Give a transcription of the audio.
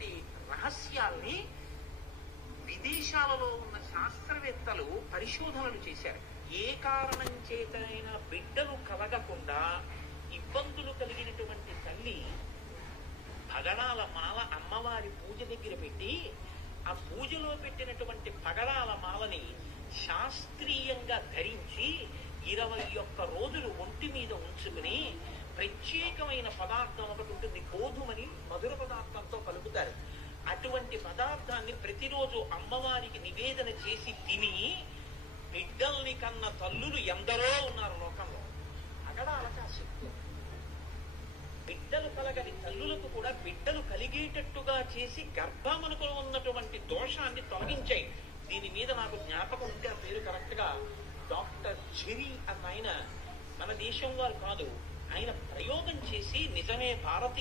ఉన్నటువంటి రహస్యాల్ని విదేశాలలో ఉన్న శాస్త్రవేత్తలు పరిశోధనలు చేశారు. ఏ కారణం చేతనైనా బిడ్డలు కలగకుండా ఇబ్బందులు కలిగినటువంటి తల్లి పగడాల మాల అమ్మవారి పూజ దగ్గర పెట్టి ఆ పూజలో పెట్టినటువంటి పగడాల మాలని శాస్త్రీయంగా ధరించి 21 రోజులు ఒంటి మీద ఉంచుకుని ప్రత్యేకమైన పదార్థం ఒకటి ఉంటుంది, గోధుమని మధుర పదార్థంతో కలుపుతారు. అటువంటి పదార్థాన్ని ప్రతిరోజు అమ్మవారికి నివేదన చేసి తిని బిడ్డల్ని కన్న తల్లులు ఎందరో ఉన్నారు లోకంలో. పగడాలకి ఆ శక్తి. బిడ్డలు కలగని తల్లులకు కూడా బిడ్డలు కలిగేటట్టుగా చేసి గర్భమునకులో ఉన్నటువంటి దోషాన్ని తొలగించాయి. దీని మీద నాకు జ్ఞాపకం ఉంటే ఆ పేరు కరెక్ట్ గా డాక్టర్ జెరీ అన్న ఆయన, మన దేశం వారు కాదు, ఆయన ప్రయోగం చేసి నిజమే భారతీయ